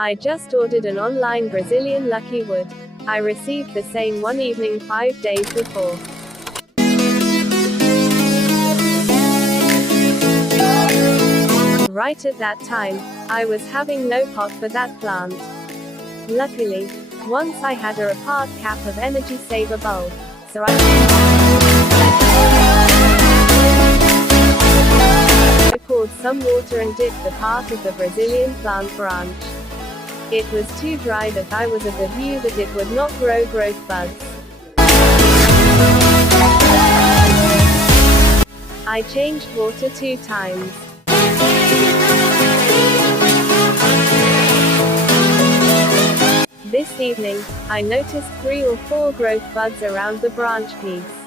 I just ordered an online Brazilian lucky wood. I received the same one evening 5 days before. Right at that time, I was having no pot for that plant. Luckily, once I had a AurBaat cap of energy saver bulb, so I poured some water and dipped the part of the Brazilian plant branch. It was too dry that I was of the view that it would not grow growth buds. I changed water 2 times. This evening, I noticed 3 or 4 growth buds around the branch piece.